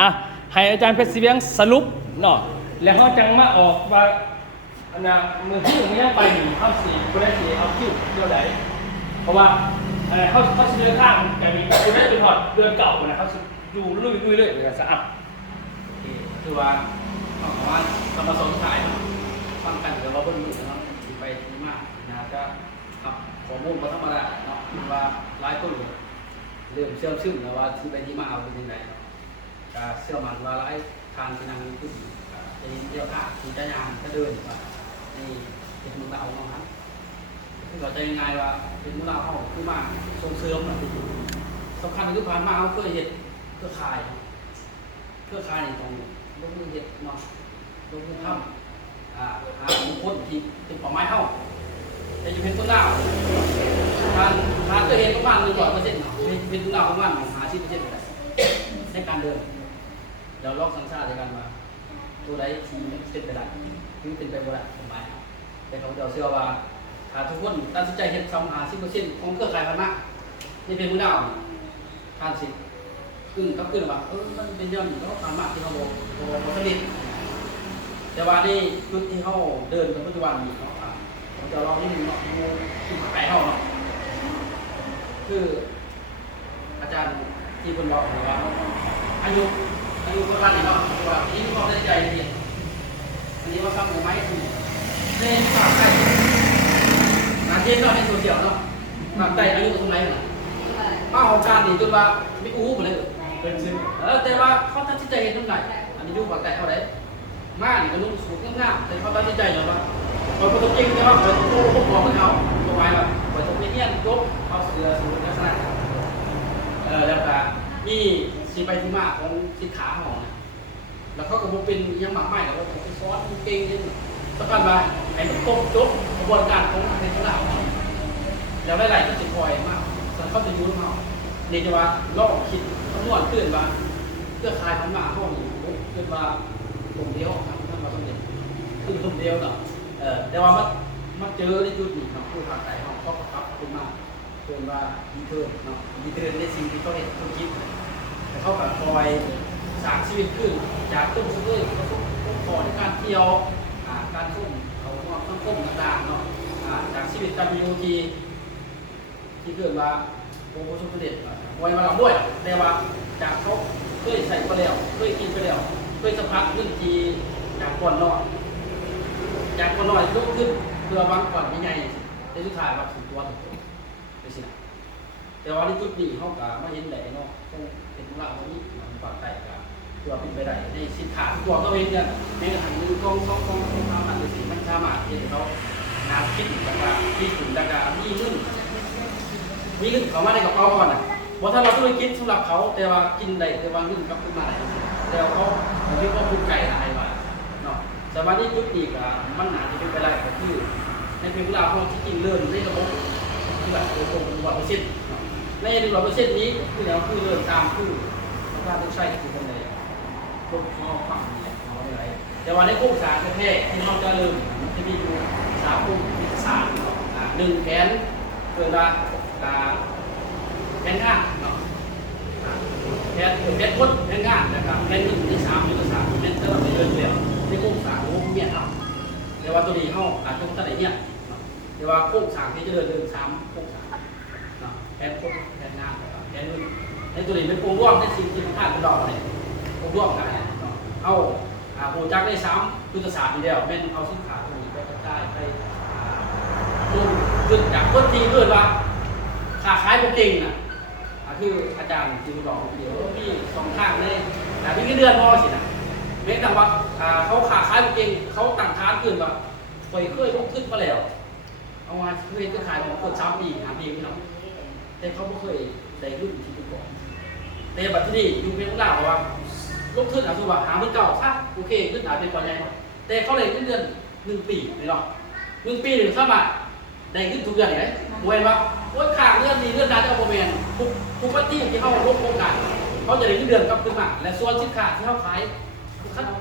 อ่ะให้อาจารย์เพชรศิเวียงสรุปเนาะแล้วเขาจังมาออกว่าอันน่ะมือที่นี้ไปเข้าสีคนได้สีเอาคิวเดียวไหนเพราะว่าเขาเดินข้างกันมีคนได้เป็นถอดเดือนเก่านะเขาดูลุยเลยเหมือนกันสะอาดคือว่าของว่าเรามาสนใจฟังกันเดี๋ยวเราเพิ่งรู้นะครับไปที่มากนะจะข้อมูลก็ธรรมดาเนาะคือว่าหลายคนเริ่มเชื่อชื่อแล้วว่าที่ไปที่มาเอาเป็นยังไงก็เชื่อมันว่าหลายทางที่นั่งขึ้นจะเที่ยวท่าที่จะยามจะเดินว่านี่เป็นมือเราเนาะครับคือเราจะยังไงว่าเป็นมือเราเขาคือมาส่งเสริมนะสำคัญคือผ่านมาเขาเคยเห็นเครือข่ายในตรงลงมือเห็ดเนาะลงมือทำหาบุคคลที่เป็นป่าไม้เท่าแต่จะเป็นต้นดาวทานตัวเองประมาณ100%เนาะเป็นต้นดาวประมาณ50%เลยในการเดินเดี๋ยวลอกสังชาติในการมาตัวใดที่เป็นไปได้คือเป็นไปบ่ได้สบายแต่เขาเชื่อว่าถ้าทุกคนตัดสินใจเห็ด50%ของเครือข่ายพันธุ์นี่เป็นต้นดาวทานสิก็คือว่ามันเป็นย้อนเขาสามารถที่เขาบอกสนิทแต่ว่านี่จุดที่เขาเดินในปัจจุบันนี้เขาจะลองที่หนึ่งเนาะที่มาไปเขาเนาะคืออาจารย์ที่คนบอกว่าอายุประมาณนี้เนาะว่าที่เขาได้ใจเรียนอันนี้ว่าทำหัวไม้คือในฝากใต้งานเย็นเนาะในโซเชียลเนาะฝากใต้อายุตรงไหนเนาะมาของการนี่จนว่าไม่อู้หมดเลยแต่ว่าเขาตัดสินใจเห็นตรงไหนอันนี้ดูปากแต่เขาได้มานี่ก็นุ่งสูงง่ายแต่เขาตัดสินใจอย่างว่าเขาต้องจริงแต่ว่าเขาต้องบอกให้เขาตัวไว้แบบเขาต้องไม่เงี้ยยกเขาเสือสูงลักษณะแล้วก็นี่สีไปที่มาของสินค้าของแล้วเขาก็บอกเป็นยังหมักไหม้แล้วเขาไปซ้อนเก่งนี่สำคัญว่าไอ้มันตกจบกระบวนการของในตลาดแล้วหลายๆก็จะคอยมากเขาจะยุ่งเขาเนี่ยจะว่าลอกคิดคำนวณขึ้นว่าเพื่อคลายพันมาห้องนี้ขึ้นว่าตรงเดียวครับท่านมาตรงนี้คือตรงเดียวเนาะแต่ว่ามันเจอในจุดนี้ครับผู้ทางไก่ห้องก็ปรับขึ้นมาจนว่าดีเทิร์นเนาะดีเทิร์นในสิ่งที่เขาเห็นเขาคิดแต่เขาแบบคอยสร้างชีวิตขึ้นจากต้นสุดเลยเขาต้องขอในการเที่ยวการทุ่มเขาความสังคมต่างๆเนาะจากชีวิตการอยู่ที่เกิดว่าโอ้โหชุดเด็ดไว้มาหลังด้วยแต่ว่าจากเขาเคยใส่ไปแล้วเคยกินไปแล้วเคยสัมผัสเรื่องทีจากก่อนนอนลุกขึ้นเพื่อบางก่อนไม่ใหญ่ในสุดท้ายว่าถึงตัวไปสินะแต่ว่าในจุดนี้เขากะมาเห็นได้เนาะคงเป็นธุระวันนี้มันปากไก่กันเพื่อเป็นไปได้ในสินค้าตัวเขาเองเนี่ยในกระทั่ง1 2 2 3 4 5 6 มันสามารถที่เขางานคิดแบบว่าคิดถึงดังการมีเงินเขามาในกระเป๋าก่อนว่าถ้าเราต้องไปคิดสำหรับเขาแต่ว่ากินได้แต่ว่าเงินกับขึ้นมาไหนแล้วเขาคิดว่าคุณไก่หายไปเนาะแต่วันนี้จุดอีกมันหนาที่เป็นไปได้ก็คือในเป็นเวลาเขาที่กินเลื่อนในระบบที่แบบตรง100%ใน100%นี้คือแล้วคือเลื่อนตามคือถ้าต้องใช้ก็คือคนใดพวกเขาฝั่งนี้เขาอะไรแต่ว่าในโครงสร้างแท้ๆที่เราจะเริ่มจะมีอยู่3 กลุ่มมี3 1 แผนเพื่อว่าแผนงานเนาะแผนพ้นแผนงานนะครับแผน1 ที่ 3 ยุทธศาสตร์แผนตลอดไปเรื่อยๆในโครงสร้างของเมียทำแต่ว่าตัวนี้เขาอาจจะตั้งแต่เนี่ยแต่ว่าโครงสร้างที่จะเดิน3 โครงสร้างเนาะแผนพ้นแผนงานนะครับแผน1ในตัวนี้เป็นโครงร่วมในสิ่งที่ผ่านเป็นดอกเลยโครงร่วมกันเอาโปรจักได้3 ยุทธศาสตร์ทีเดียวแม่นเอาสินค้าตัวนี้ไปกระจายไปจุดจากคนที่เกิดว่าขาขายโปรเก่งน่ะคืออาจารย์ที่บอกเดี๋ยวพี่2 ข้างเลยพี่ก็เดือนพอสินะแม้แต่ว่าเขาขาขายโปรเก่งเขาตั้งฐานขึ้นว่าเคยลงขึ้นมาแล้วเอามาเคยขายของคน3 ปี5 ปีพี่น้องแต่เขาไม่เคยได้รุ่นที่ก่อนแต่บัดที่นี่อยู่เป็นผู้ล่าว่าลงขึ้นสมมุติว่า50,000ซะโอเคขึ้นหาเป็นก่อนใหญ่แต่เขาเลยขึ้นเดือน1 ปีนี่เนาะ1 ปี1 สามารถได้ขึ้นทุกเดือนไหนเว้นว่าว่าขาดเรื่องนี้เรื่องนั้นจะเอาโมเมนต์ทุกวันที่เขาลงโครงการเขาจะได้ขึ้นเดือนกลับขึ้นมาและส่วนสินค้าที่เขาขาย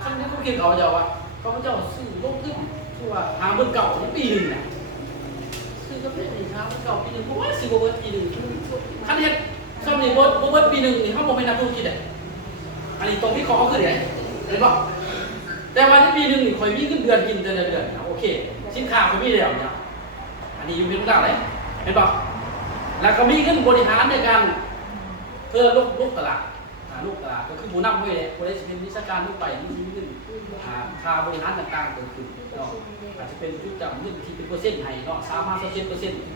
ขั้นนี้เขาคิดเขาจะว่าเขาเจ้าซื้อลงขึ้นชื่อว่า50,000ในปี1น่ะซื้อก็เป็น50,000ปี1เพราะว่าซื้อโบเบิร์ตปี1ขั้นเห็ดซ้ำนี่โบเบิร์ตปี1นี่เขาโมเมนต์นักธุรกิจอัน นนี้ตรงที่เขาคือไหนเห็นป่ะแต่วันที่ปีหนึ่งคอยมีเงินเดือนกินเดือนโอเคสินค้าเขามีแล้วเนี่ยอันนี้อยู่เป็นเรื่องอะไรเห็นป่ะแล้วก็มีเงินบริหารในการเพื่อลูกตลาดลูกตลาดก็คือผู้นำด้วยบริษัทเป็นวิชาการลูกไปนี่มีเงินค่าบริหารต่างๆเกิดขึ้นเนาะอาจจะเป็นจุดจำเงินที่เป็นเปอร์เซ็นต์ให้เนาะ30%ที่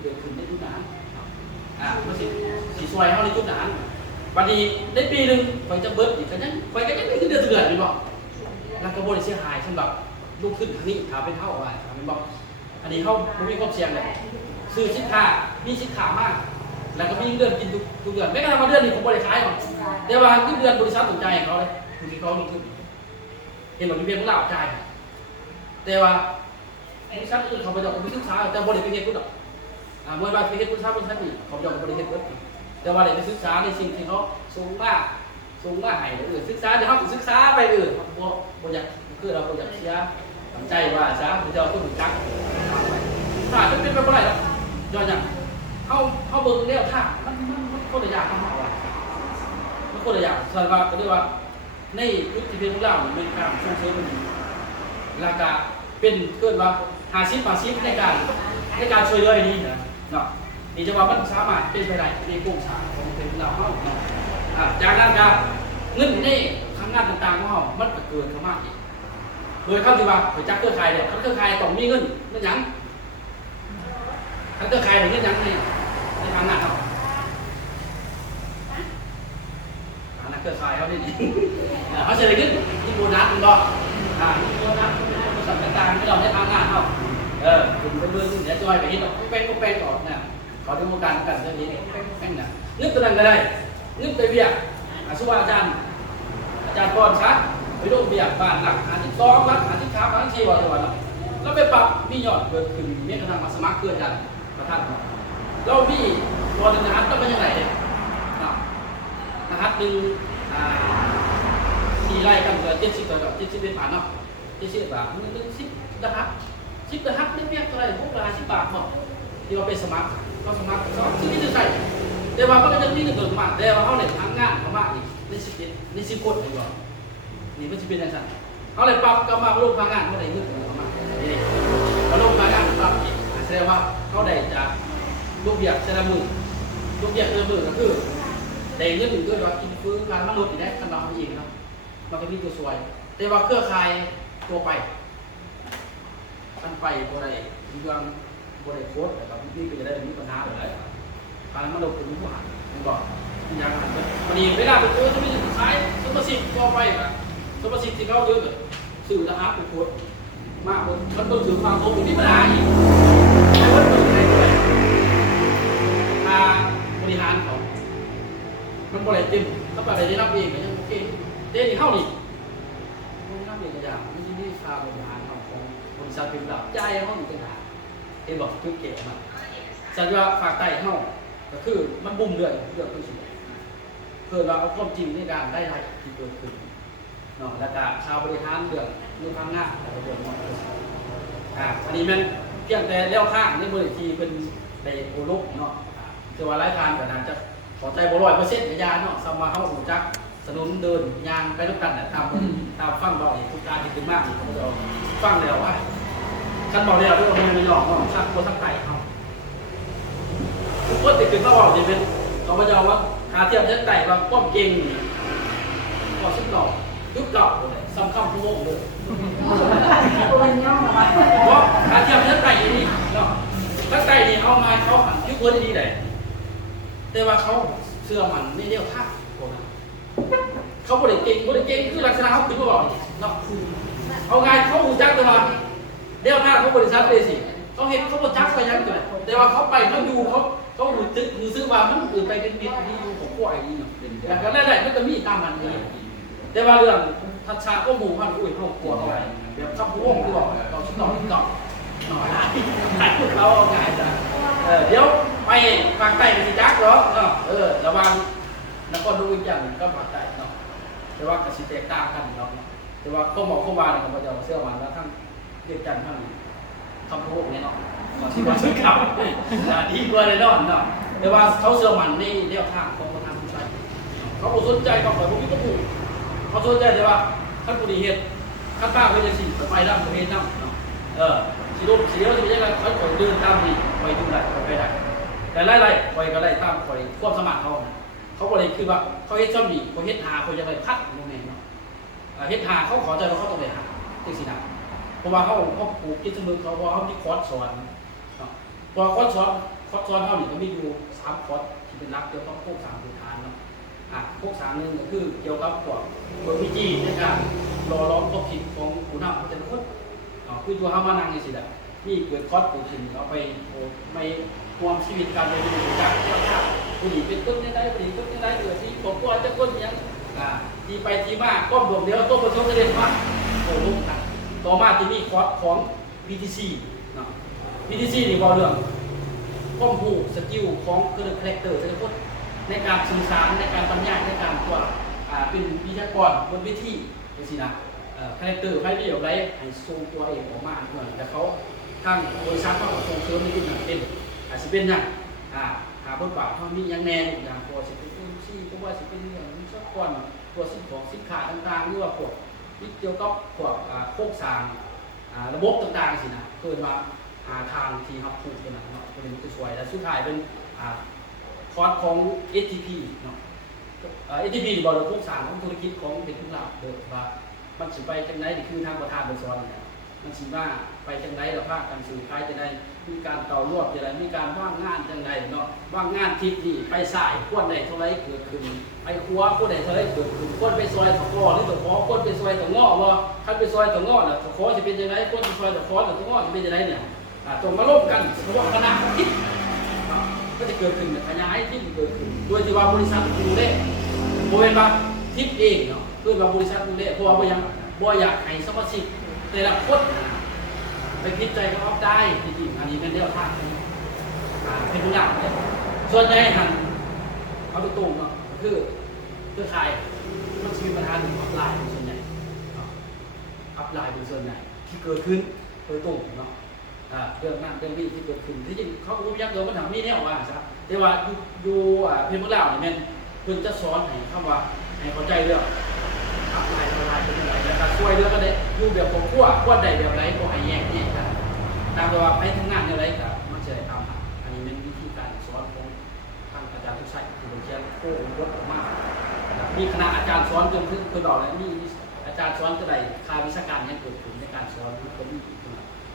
เกิดขึ้นในจุดนั้นมันสีสวยเท่าในจุดนั้นวันนี้ในปีหนึ่งคอยจะเบิร์ดอีกกันยังคอยก็ยังไม่ขึ้นเดือนนี่บอกแล้วก็บริเสียหายสำหรับลูกขึ้นทางนี้ถามเป็นเท่าว่าถามเป็นบอกอันนี้เขาไม่มีความเสี่ยงเลยซื้อสินค้ามีสินค้ามากแล้วก็มีเดือนกินทุกเดือนไม่กระทั่งมาเดือนนี้ผมบริขายหรอกแต่ว่าเดือนบริษัทสนใจเขาเลยคือที่เขาลงทุนเห็นหมดมีเพียงเล่าจ่ายแต่ว่าบริษัทอื่นเขาไปดอกไปศึกษาแต่บริษัทเฮ็ดกูดอกเมื่อวานไปเฮ็ดบริษัทนี้เขาดอกบริษัทเบิร์ดแต่ว่าเด็กไปศึกษาในสิ่งที่เขาสูงมากให้ศึกษาเดี๋ยวเขาศึกษาไปบ่อยากคือเราบ่อยากเสียใจว่าซะเดี๋ยวเราต้องจักถ้าเป็นไปบ่ได้หรอกย้อนหยังเขาเบิ่งแล้วถ้ามันคนละอย่างกับเรามันคนละอย่างส่วนว่าก็เรียกว่าในยุคที่เป็นของเราเป็นการส่งเสริมมันราคาเป็นเกินว่า50%ในการช่วยเหลือนี้นะเนาะนี่จะว่ามันสามารถเป็นไปได้ในโครงสร้างของเป็นเราเฮาเนาะจากนั้นก็เงินในทางงานต่างๆของเฮามันก็เกินเข้ามาอีกโดยเข้าที่ว่าไปจักเครือข่ายเนี่ยเครือข่ายต้องมีเงินหยังเครือข่ายเงินหยังในทางงานเฮาเครือข่ายเขาได้ดีเขาจะได้เงินที่โบนัสมันบ่มีโบนัสเป็นบริษัทต่างๆไม่ต้องในทางงานเฮาคุณไปเบิ่งเดี๋ยวจอยไปเฮ็ดดอกแป้งก่อนนะขอดูการกันเรื่องนี้แป้งนะนึกตัวนั้นก็ได้นึกไปเบียร์สุภาอาจารย์พรชัดไปลงเบียร์บ้านหลัก52หลัก53หลัก4ว่าตัวเนาะแล้วไปปรับมียอดเกิดขึ้นมีกระทั่งมาสมัครเพื่อนกันประธานเรามีตัวนึงนะฮะต้องเป็นยังไงเด้นะฮะนึง4ไร่กันเกิด70ตัวกับ70เป็นผ่านเนาะ70บาทนึง10นะฮะ10นะฮะนี่เพียงเท่าไหร่610 บาทเนาะที่เราไปสมัครก็สมัครก็ที่นี่จะใส่แต่ว่ามันก็จะมีเงินเดือนมาแต่ว่าเขาเนี่ยทำงานเขามากอีกใน10คนดีกว่านี่มันจะเป็นอย่างไรเขาเลยปรับก็มาลงพนักงานเขาได้เงินเดือนเขามามาลงพนักงานปรับอีกแสดงว่าเขาได้จากลูกเบียร์เซรามือลูกเบียร์เซรามือก็คือได้เงินด้วยว่ากินฟื้นการมันลดอีกแล้วกันเราเองเนาะมันก็มีตัวสวยแต่ว่าเครือข่ายตัวไปมันไปตัวใดมีการบริโภคแต่แบบนี่ก็จะได้มีปัญหาอะไรการมันลดเป็นผู้หามันบอกอย่างนั้นพอดีเวลาไปเจอจะมีสุดท้ายซุปเปอร์ซิปตัวไปแบบซุปเปอร์ซิปที่เขาเยอะแบบสื่อทหารไปโพสมากมันต้องถือความโกงที่ปัญหาอีกแต่ว่าเป็นอะไรด้วยบริหารเขามันบริเต็มถ้าไปได้รับเองก็ยังโอเคเดี๋ยวนี้เข้านี่รับเองก็อย่างไม่ใช่ที่ค่าบริหารของบริษัทเป็นแบบใจเขาอยู่เป็นหาเอ็นบอกคือเก๋มากสัญญาฝากไต่เข้าก็คือมันบุ่มเดือดขึ้นสุดเกิดเราเอาความจริงในการได้ที่เกิดขึ้นเนาะแล้วก็ชาวบริหารเดือดเรื่องทางงานแต่ละคนอันนี้มันเพียงแต่เลี้ยวข้างในบริษัทเป็นในโอโลกเนาะคือว่าไร้ทางแต่นั้นจะขอใจบ่100%ยาเนาะสมาเข้าหูจักสนุนเดินยางไปด้วยกันตามฟังบอกทุกการที่ถึงมากเขาจะฟังแล้วว่าฉันบอกแล้วด้วยว่ามันไม่หลอกเนาะชักคนทั้งไต่เขาทุกคนติดถึงเขาบอกจะเป็นเขาจะว่าหาเทียบเช่นไต่ว่าป้อมเก่งก็ชุดหล่อยุคเก่าเลยซ้ำคำพูดเลยเพราะหาเทียบเช่นไต่นี้เนาะทั้งไต่นี่เอามาเขายุคคนดีไหนแต่ว่าเขาเชื่อมันไม่เลี้ยวท่าเขาบริเก่งคือลักษณะเขาคือบอกเนาะเอาไงเขาหูจักตัวมาเลี้ยวท่าเขาบริษัทเลยสิเขาเห็นเขาบริจักไปยังตัวแต่ว่าเขาไปเขาดูเขาหูซื้อว่ามันอื่นไปเป็นมิตรที่อยู่ของพวกไอ้นี่เนาะแต่ก็ได้มันก็มีตามมันเลยแต่ว่าเรื่องทัชชาก็หมู่พันอุ้ยเขากลัวอะไรเดี๋ยวคำพูดที่บอกเราชิดต่อที่ต่อหน่อยได้เราเอาง่ายจ้ะเดี๋ยวไปภาคใต้เป็นสิจักเหรอระวังนครดูอีกอย่างก็ภาคใต้เนาะแต่ว่ากระสิแตกต่างกันเนาะแต่ว่าข้อหมอข้อวานของพระเจ้าเสื้อมันแล้วทั้งเรียกกันทั้งคำพูดเนี่ยเนาะที่ว่าซื้อเขาดีกว่าเลยเนาะแต่ว่าเขาเสื้อมันนี่เรียกข้างของประธานผู้ชายเขาสนใจเขาเปิดพวกนี้ก็ถูก เขาสนใจแต่ว่าขั้นปุริเหตุขั้นป้าเป็นยังสิ่งไปน้ำประเภทน้ำเนาะสิรูปสีเดียวสิเป็นยังไงเขาคอยเดินตามนี่คอยดูได้คอยไปได้แต่ไล่คอยก็ไล่ตามคอยควบสมัครเขาเขาก็เลยคือว่าเขาเฮ็ดช่องดีเขาเฮ็ดหาเขาจะไปพัดโมเมนต์เนาะเฮ็ดหาเขาขอใจเราเขาต้องไปหาจริงสินะเพราะว่าเขาปลูกที่สมุนเขาว่าเขามีคอร์สสอนเนาะพอคอร์สสอนเขาหนึ่งก็มีอยู่3 คอร์สที่เป็นรักเกี่ยวกับพวก3พื้นฐานเนาะพวก3นึงก็คือเกี่ยวกับพวกวิธีในการรอล้อมข้อผิดของผู้นำเขาจะพูดคือตัวเขามานั่งในสิดะนี่เกิดคอร์สปลูกถิ่นเอาไปไม่ความชีวิตการเป็นอยู่จากเจ้าชาติผู้หญิงเป็นต้นยังไงผู้หญิงต้นยังไงเกิดที่ผมก็จะต้นยังที่ไปที่มาก็รวมเดียวต้นผสมเด็ดมากโอ้ลูกนะต่อมาที่นี่คอร์สของ BTC เนาะ BTC นี่บอกเรื่องข้อมูลสกิลของคาแรคเตอร์แต่ละคนในการสื่อสารในการบรรยายในการตัวเป็นวิทยากรบนเวทีเป็นสินะคาแรคเตอร์ให้เดี่ยวไรให้ทรงตัวเองออกมาเหมือนแต่เขาทางบริษัทเขาส่งเสริมในจุดนั้นเป็นอาจจะเป็นอย่างหาบทบาทเขามีอย่างแน่อย่างตัวสิเป็นที่ก็ว่าสิเป็นอย่างวิศวกรตัวสิ่งของสินค้าต่างๆหรือว่าพวกที่เกี่ยวกับพวกโครงสร้างระบบต่างๆสินะเพื่อมาหาทางที่รับผูกกันเนาะเป็นตัวช่วยและสุดท้ายเป็นคอร์สของ STP เนาะSTP ที่บอกเราโครงสร้างของธุรกิจของเป็นทุนหลักเดิมว่ามันสิไปจังไหนนี่คือทางประธานบริษัทเนี่ยมันสิว่าไปจังไหนเราภาคการสื่อขายจะได้มีการต่อรวบจะได้มีการว่างงานจังใดเนาะว่างงานทิศนี่ไปสายขวดใดเท่าไรเกิดขึ้นไปครัวขวดใดเท่าไรเกิดขึ้นขวดไปซอยตะกอหรือตะขอขวดไปซอยตะง้อว่าคันไปซอยตะง้อน่ะตะขอจะเป็นยังไงขวดไปซอยตะขอตะง้อจะเป็นยังไงเนี่ยตรงมาร่วมกันเพราะว่าคณะคิดก็จะเกิดขึ้นขยายที่เกิดขึ้นโดยที่ว่าบริษัทดูได้โมเป็นว่าทิศเองเนาะเพื่อว่าบริษัทดูได้เพราะว่าบ่อยากให้สมาชิกแต่ละคนไปคิดใจเขาออฟได้จริงๆอันนี้เป็นเรื่องทางเป็นตัวอย่างเลยส่วนใหญ่หันเอาตรงๆเนาะคือเครือข่ายมันจะมีปัญหาถึงอัพไลน์เป็นส่วนใหญ่อัพไลน์เป็นส่วนใหญ่ที่เกิดขึ้นโดยตรงเนาะเรื่องนั้นเรื่องนี้ที่เกิดขึ้นที่จริงเขารู้ยักษ์เดิมมันทำนี่แน่ว่าซะแต่ว่าอยู่เพลงเมื่อเล่าเนี่ยเพิ่นจะสอนให้คำว่าให้เข้าใจเรื่องอัพไลน์เป็นยังไงแล้วก็ช่วยเรื่องกันเลยอยู่แบบผมขั้วใดแบบไรก็ให้แยกกันตามตัวไปทำงานอะไรก็มันจะทำอันนี้เป็นวิธีการสอนของทางอาจารย์ทุกสายที่ผมเชื่อโค้งรถออกมามีคณะอาจารย์สอนจนถึงคือบอกเลยมีอาจารย์สอนจะได้คาวิชาการนี้เกิดขึ้นในการสอนคนนี้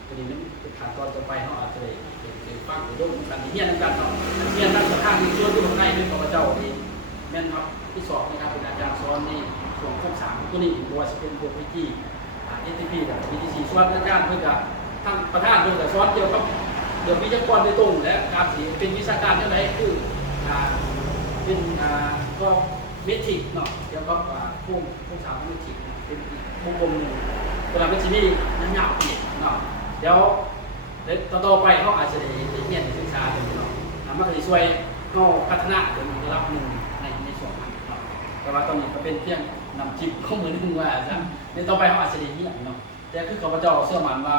ตัวนี้มันเป็นขั้นตอนต่อไปเขาอาจจะได้ฟังหรือร่วมกันเฮียนกันเนาะเฮียนนั่งสถานที่ช่วยที่ผมให้เป็นข้าพเจ้าเองแม่นครับที่สอบนะครับเป็นอาจารย์สอนนี่ส่วนโครงสร้างตัวนี้บัวจะเป็นตัวพิธีSTP กับ BTC ส่วนอาจารย์เพื่อกับทางประธานเพื่อกับสอนเกี่ยวกับเรื่องวิชาการโดยตรงและการสีเป็นวิชาการเท่าไหร่คือเป็นก็เมทริกเนาะเกี่ยวกับโครงสร้างเมทริกเป็นวงกลมหนึ่งเวลาเป็นที่นี่นั่นยาวเปลี่ยนเนาะเดี๋ยวต่อไปเขาอาจจะได้เรียนศึกษาเป็นเนาะมันก็จะช่วยเขาพัฒนาถึงระดับหนึ่งในส่วนนั้นเนาะแต่ว่าตอนนี้ก็เป็นเพียงนำจิบข้อมือนึงว่าใช่เดี๋ยวต่อไปเขาอาจจะได้เรียนเนาะแต่คือข้าพเจ้าเชื่อมั่นว่า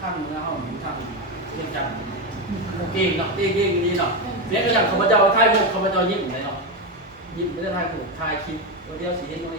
ทางเนื้อเขาทางเรื่องจันโอเคเนาะเก่งดีเนาะแม้กระทั่งข้าพเจ้าทายมุกข้าพเจ้ายิ้มเลยเนาะยิ้มไม่ได้ทายถูกทายคิดตัวเดียวสีเห็นตรงนี้